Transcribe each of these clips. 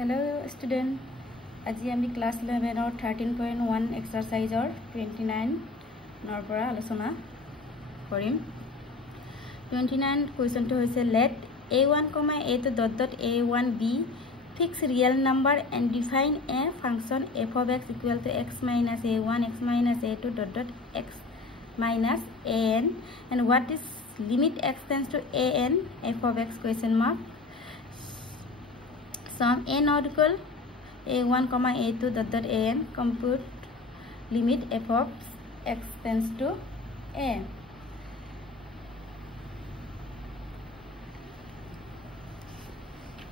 Hello student, আজি আমি class 11 or 13.1 exercise or 29 নৰপৰা আলোচনা কৰিম 29 question to hoise let a1, a2 dot dot a1 be fix real number and define a function f of x equal to x minus a1 x minus a2 dot dot x minus an and what is limit x tends to an f of x question mark sum a not equal a1, a2 dot dot an compute limit f of x tends to a.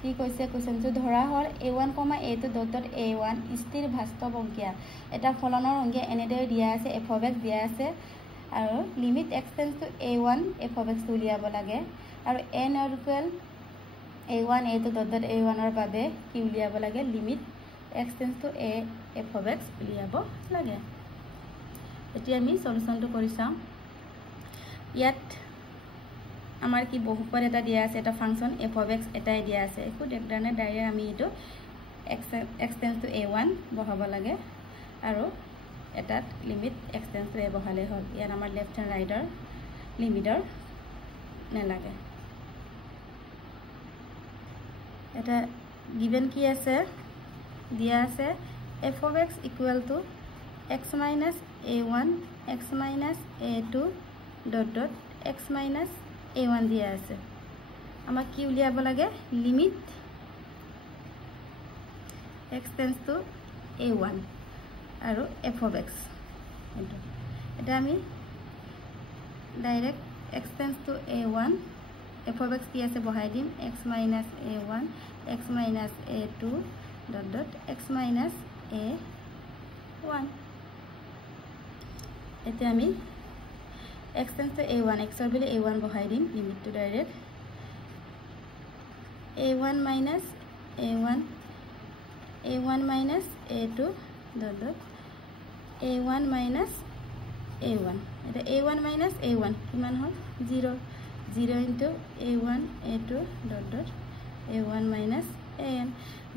কি কৈছে কোৱেশ্চনটো ধৰা হল a1, a2 dot dot a1 স্থিৰ বাস্তৱ অংকীয়া এটা ফলনৰ অংকীয়া এনেদৰে দিয়া আছে f of x দিয়া আছে আৰু limit x tends to a1 f of x উলিয়াব লাগে আৰু a not equal a1 a2 dot dot a1 ৰ বাবে কি উলিয়াব লাগে limit x tends to a f of x উলিয়াব লাগে এতিয়া আমি সলিউশনটো কৰি চাম ইয়াত আমাৰ কি বহুপদ এটা দিয়া আছে এটা ফাংচন f of x এটাই দিয়া আছে একো দেখদানে ডাইৰেক্ট আমি এটো x tends to a1 বহাব লাগে আৰু এটাত limit x tends to a বহালে হ'ল ইয়াত আমাৰ লেফট এন্ড ৰাইটৰ লিমিটৰ নেলাগে এটা given কি আছে দিয়া আছে f of x equal to x minus a1 x minus a2 dot dot x minus a1 দিয়া আছে আমাক কি উলিয়াব লাগে limit x tends to a1 আৰু f of x এটা আমি direct x tends to a1 f of x কি আছে বহাই দিম x minus a1 x minus a2 dot dot x minus a1 এতে আমি x tends to a1 x or bile a1 বহাই দিম limit to direct a1 minus a1 a1 minus a2 dot dot a1 minus a1 এটা a1 minus a1 কিমান হ'ল 0 0 into a1 a2 dot dot a1 minus an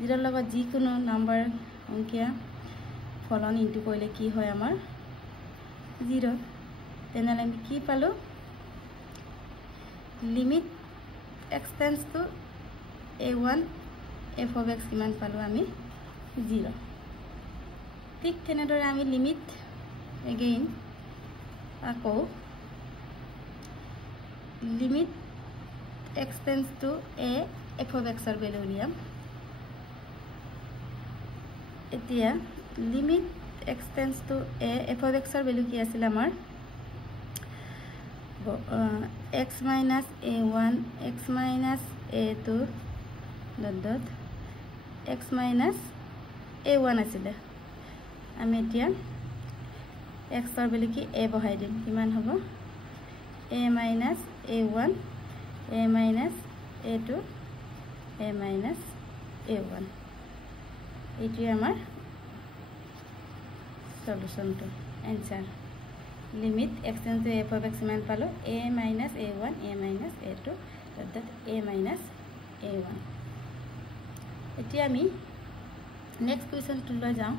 0 লগত যি কোনো number Ankiya ফলন into কৰিলে কি হয় আমাৰ 0 তেনেহলে আমি কি পালো limit x tends to a1 f of x কিমান পালো আমি 0 ঠিক তেনেদৰে আমি লিমিট again আকৌ limit x tends to a f of x er value uliam etia limit x tends to a f of x er value ki asil amar x minus a1 x minus a2 dot dot x minus a1 asile ami etia x er value ki a bahai dim kiman hobo a minus a1 a minus a2 a minus a1 এটি আমার solution তো answer limit x tends to f of x মান পালো a minus a1 a minus a2 that a minus a1 এটি আমি next question two লৈ যাও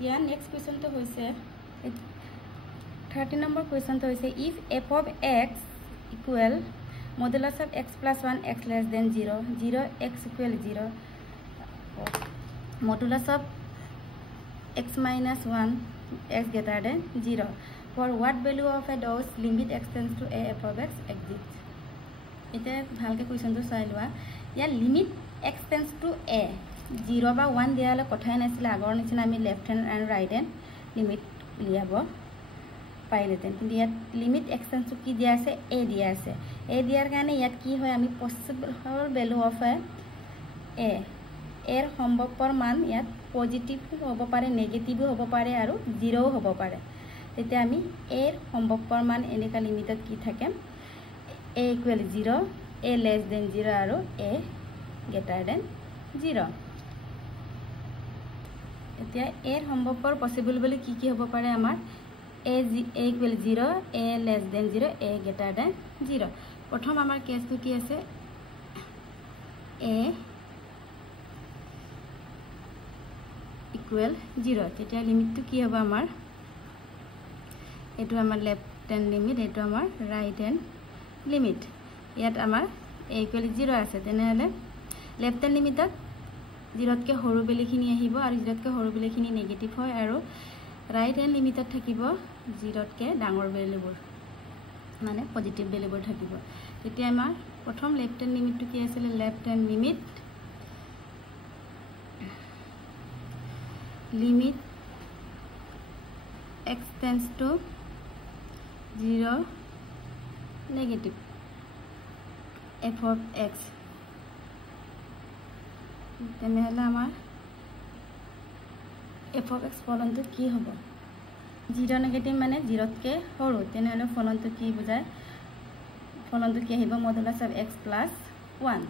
Yeah, next question to hoise 30 number question to hoise if f of x equal modulus of x plus 1 x less than 0 0 x equal 0 modulus of x minus 1 x greater than 0 for what value of a dose limit x tends to a f of x exists ite bhalke question to sai lua ya limit x tends to a 0 বা 1 দিয়ালে কথাই নাছিল আগৰ নিচিনা আমি left hand and right hand limit উলিয়াব পাইলেতেন কিন্তু ইয়াত লিমিট x tends to কি দিয়া আছে a দিয়া আছে a দিয়াৰ কাৰণে ইয়াত কি হয় আমি পসিবল ভ্যালু অফ a এৰ সম্ভৱপৰ মান ইয়াত পজিটিভ হ'ব পাৰে নেগেটিভ হ'ব পাৰে আৰু 0 হ'ব পাৰে তেতিয়া আমি এৰ সম্ভৱপৰ মান এনেকা লিমিটত কি থাকে a equal 0, a less than 0 আৰু a greater than 0 এতিয়া এৰ সম্ভৱপৰ পসিবল বুলি কি হ'ব পাৰে আমাৰ a equal 0, a less than 0, a greater than 0 প্ৰথম আমাৰ কেছটো কি আছে a equal 0 তেতিয়া লিমিটটো কি হ'ব আমাৰ এটো আমাৰ লেফট হ্যান্ড লিমিট এটো আমাৰ ৰাইট হ্যান্ড লিমিট ইয়াত আমাৰ a equal 0 আছে তেনেহলে লেফট হ্যান্ড লিমিটত 0 তকে সৰু বেলিখিনি আহিব আৰু 0 তকে সৰু বেলিখিনি নেগেটিভ হয় আৰু ৰাইট হ্যান্ড লিমিটত থাকিব 0 তকে ডাঙৰ বেলিবোৰ মানে পজিটিভ বেলিবোৰ থাকিব তেতিয়া আমাৰ প্ৰথম লেফট হ্যান্ড লিমিটটো কি আছিল left hand limit x tends to 0 negative f of x তেনেহলে আমাৰ f of x ফলনটো কি হ'ব 0 নেগেটিভ মানে 0 তকে সৰু তেনেহলে ফলনটো কি বুজায় ফলনটো কি আহিব modulus of x plus 1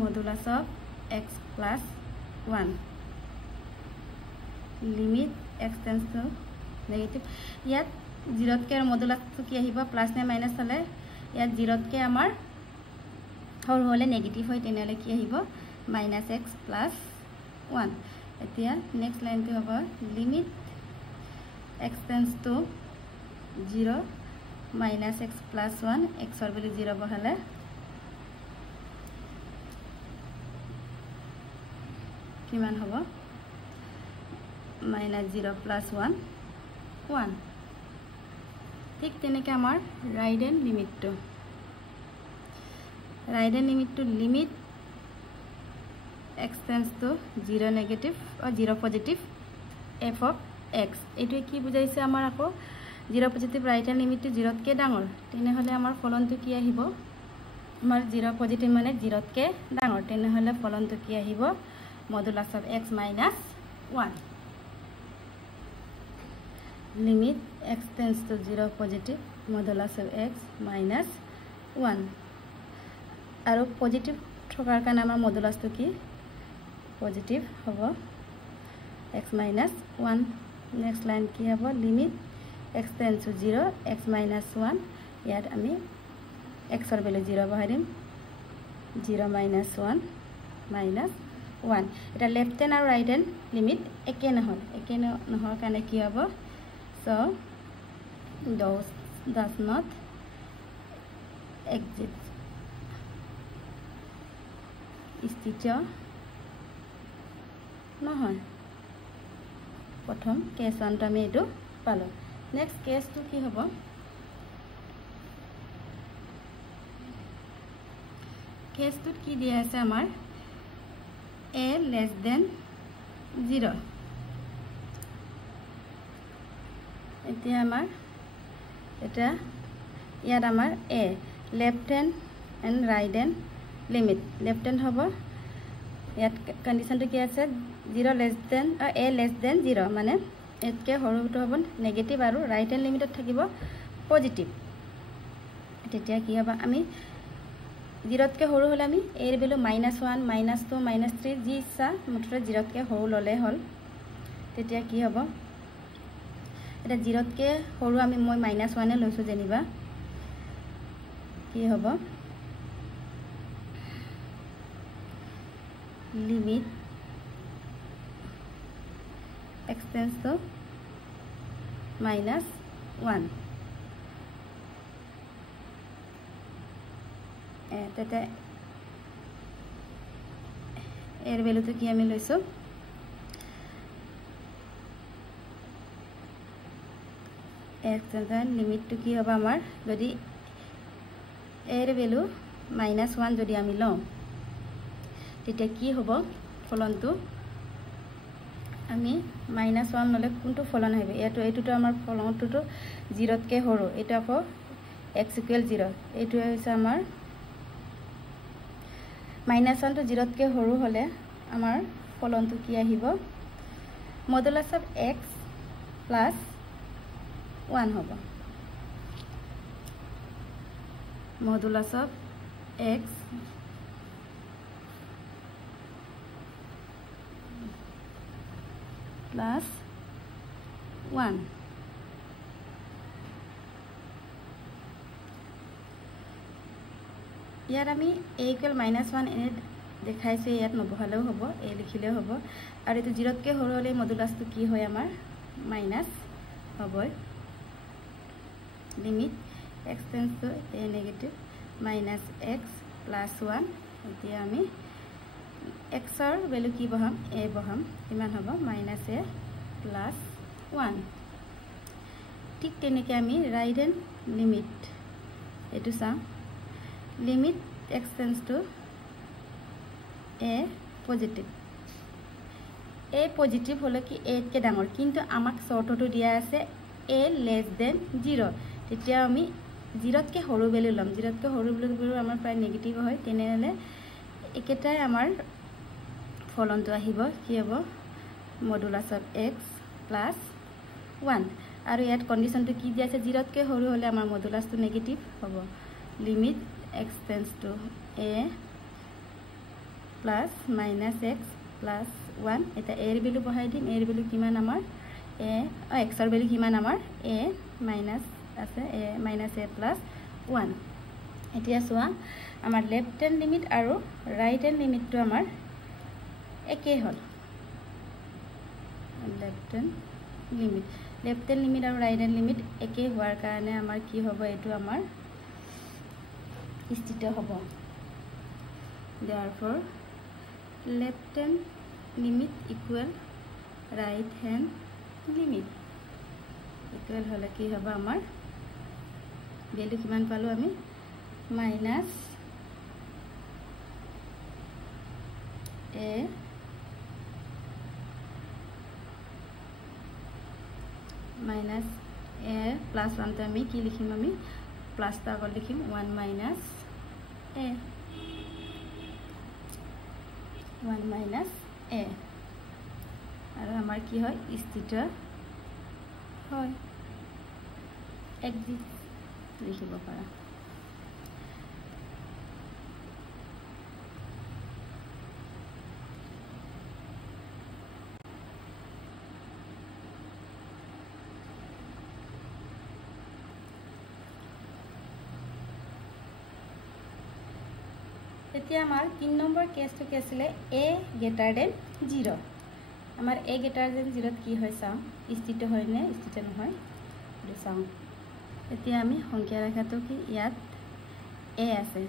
modulus of x plus 1 limit x tends to negative ইয়াত 0 তকে মডুলাসটো কি আহিব প্লাস নে মাইনাস হলে ইয়াত 0 তকে আমাৰ সৰু হলে নেগেটিভ হয় তেনেহলে কি আহিব -x plus 1 এতিয়া নেক্সট লাইনটো হ'ব limit x tends to 0 -x plus 1 x ৰ ভ্যালু 0 বহালে কিমান হ'ব -0 plus 1 1 ঠিক তেনেকৈ আমাৰ রাইট হ্যান্ড লিমিটটো limit x tends to 0 negative or 0 positive f of x এটো কি বুজাইছে আমাৰ আকৌ 0 positive right hand limit 0 তকে ডাঙৰ তেনেহলে আমাৰ ফলনটো কি আহিব আমাৰ 0 positive মানে 0 তকে ডাঙৰ তেনেহলে ফলনটো কি আহিব modulus of x minus 1 limit x tends to 0 positive modulus of x minus 1 আৰু পজিটিভ থকাৰ কাৰণে আমাৰ মডুলাসটো কি পজিটিভ হ'ব x minus 1 নেক্সট লাইন কি হ'ব limit x tends to 0 x minus 1 ইয়াত আমি x ৰ ভ্যালু 0 বহাই দিম 0 minus 1 minus 1 এটা লেফট হ্যান্ড আৰু ৰাইট হ্যান্ড লিমিট একে নহৰ কাৰণে কি হ'ব so those does not exist স্থিত নহয় প্ৰথম কেছ ওয়ানটো আমি এটো পালো নেক্সট কেছটো কি হ'ব কেছটোত কি দিয়া আছে আমাৰ a less than 0 এতিয়া আমাৰ এটা ইয়াত আমাৰ a left hand and right hand limit left hand হ'ব ইয়াত কন্ডিশনটো কি আছে 0 less than a less than 0 মানে এতকে সৰুটো হ'ব নেগেটিভ আৰু right hand লিমিটত থাকিব পজিটিভ তেতিয়া কি হ'ব আমি 0 তকে সৰু হলে আমি এৰ ভ্যালু -1 -2 -3 যি ইচ্ছা মুঠতে 0 তকে সৰু ললে হল তেতিয়া কি হ'ব এটা 0 তকে সৰু আমি মই -1 এ লৈছো যেনিবা কি হ'ব limit x tends to -1 তেতে এর ভ্যালুটো কি আমি লৈছো x এর লিমিটটো কি হবে আমার যদি এর ভ্যালু -1 যদি আমি লও তেতিয়া কি হ'ব ফলনটো আমি -1 ললে কোনটো ফলন হবে এটো আমাৰ ফলনটো 0 তকে সৰু এটা আকৌ x equal 0 এটো হৈছে আমাৰ -1 to 0 তকে সৰু হলে আমাৰ ফলনটো কি আহিব মডুলাস অফ x plus 1 হ'ব modulus of x plus 1. ইয়াত আমি a equal -1 এনে দেখাইছে ইয়াত নবহালেও হ'ব a লিখিলেও হ'ব আৰু এটো 0 তকৈ সৰু হলে মডুলাসটো কি হয় আমাৰ মাইনাস হ'বই limit x tends to a negative minus x plus 1 এতিয়া আমি x ৰ ভ্যালু কি বহাম a বহাম কিমান হ'ব minus a plus 1 ঠিক তেনেকৈ আমি রাইট হ্যান্ড লিমিট এটো চাম limit x tends to a positive a positive হলে কি a কে ডাঙৰ কিন্তু আমাক শর্টটো দিয়া আছে a less than 0 তেতিয়া আমি 0 তকৈ সৰু ভ্যালু লম 0 তকৈ সৰু ভ্যালু আমাৰ প্ৰায় নেগেটিভ হয় তেনেহলে একেটাই আমাৰ ফলনটো আহিব কি হ'ব মডুলাস অফ x plus 1 আৰু ইয়াত কন্ডিশনটো কি দিয়া আছে 0 তকৈ সৰু হলে আমাৰ মডুলাসটো নেগেটিভ হ'ব limit x tends to a plus minus x plus 1 এটা a এর ভ্যালু বহাই দিম a এর ভ্যালু কিমান আমাৰ a x এৰ ভ্যালু কিমান আমাৰ a minus আছে a minus a plus 1 এতিয়া সোয়া আমাৰ লেফট হ্যান্ড লিমিট আৰু ৰাইট হ্যান্ড লিমিটটো আমাৰ একে হল লেফট হ্যান্ড লিমিট আৰু ৰাইট হ্যান্ড লিমিট একে হোৱাৰ কাৰণে আমাৰ কি হ'ব এটো আমাৰ স্থিত হ'ব therefore left hand limit equal right hand limit equal হলে কি হ'ব আমাৰ ভ্যালু কিমান পালো আমি minus a minus a plus 1 তে আমি কি লিখিম আমি প্লাস টা আগত লিখিম 1 minus a 1 minus a আৰু আমাৰ কি হয় স্থিত হয় এক্সিট লিখিব পাৰা এতিয়া আমাৰ 3 নম্বৰ কেছটো কি আছিল a greater than 0 আমাৰ a greater than 0 কি হয় চাও স্থিত হয় নে স্থিত নহয় এটো চাও এতিয়া আমি সংখ্যা ৰেখাটো কি ইয়াত a আছে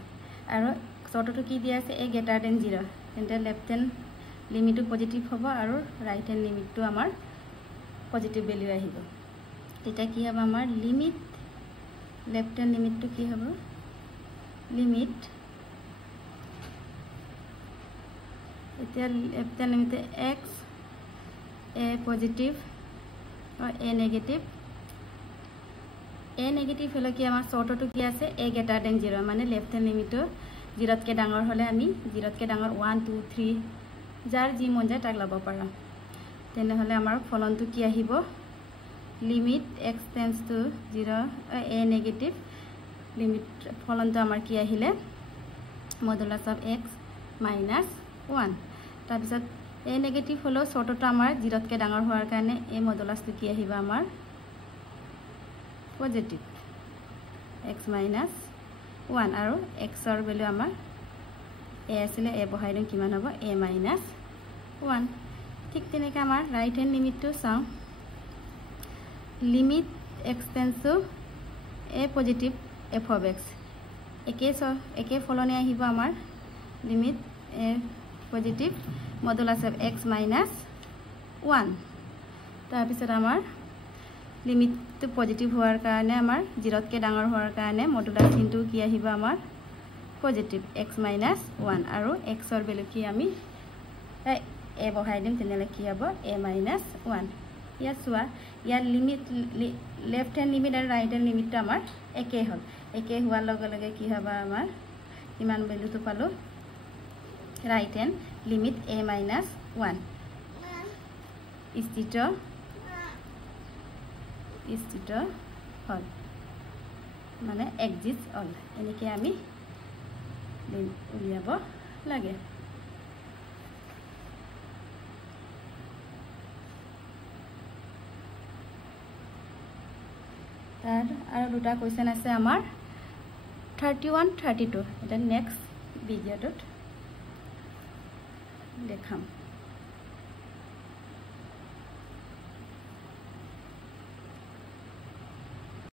আৰু শর্টটো কি দিয়া আছে a greater than 0 তেন্তে লেফট হ্যান্ড লিমিটটো পজিটিভ হ'ব আৰু ৰাইট হ্যান্ড লিমিটটো আমাৰ পজিটিভ ভ্যালু আহিব এটা কি হ'ব আমাৰ লিমিট লেফট হ্যান্ড লিমিটটো কি হ'ব লিমিট এতিয়া left hand limit x a positive আৰু a নেগেটিভ হলে কি আমাৰ শর্টটো কি আছে a greater than 0 মানে লেফট হ্যান্ড লিমিটটো 0 তকৈ ডাঙৰ হলে আমি 0 তকৈ ডাঙৰ 1 2 3 যাৰ যি মন যায় তাক লব পাৰা তেনেহলে আমাৰ ফলনটো কি আহিব limit x tends to 0 a negative limit ফলনটো আমাৰ কি আহিলে মডুলাস অফ x minus 1 তাৰপিছত a নেগেটিভ হলো শৰ্টটো আমাৰ 0 তকৈ ডাঙৰ হোৱাৰ কাৰণে a মডুলাসটো কি আহিব আমাৰ পজিটিভ x minus 1 আৰু x ৰ ভ্যালু আমাৰ a আছিল a বহাই দিম কিমান হ'ব a minus 1 ঠিক তেনেকৈ আমাৰ রাইট হ্যান্ড লিমিটটো চাও limit x tends to a positive f of x একে ফলনে আহিব আমাৰ limit a positive modulus of x minus 1 তাৰপিছত আমাৰ লিমিটটো পজিটিভ হোৱাৰ কাৰণে আমাৰ 0 তকৈ ডাঙৰ হোৱাৰ কাৰণে মডুলাস চিনটো কি আহিব আমাৰ পজিটিভ x minus 1 আৰু x ৰ ভ্যালু কি আমি a বহাই দিম তেনেহলে কি হ'ব a minus 1 ইয়াত সোয়া ইয়াৰ লিমিট লেফট হ্যান্ড লিমিট আৰু ৰাইট হ্যান্ড লিমিটটো আমাৰ একে হল একে হোৱাৰ লগে লগে কি হ'ব আমাৰ কিমান ভ্যালুটো পালো right hand limit a minus 1 স্থিত হল মানে এক্সিষ্ট অল এনেকৈ আমি উলিয়াব লাগে তাৰ আৰু দুটা কুৱেশ্যন আছে আমাৰ 31 32 এটা নেক্সট ভিডিঅ'টোত দেখাম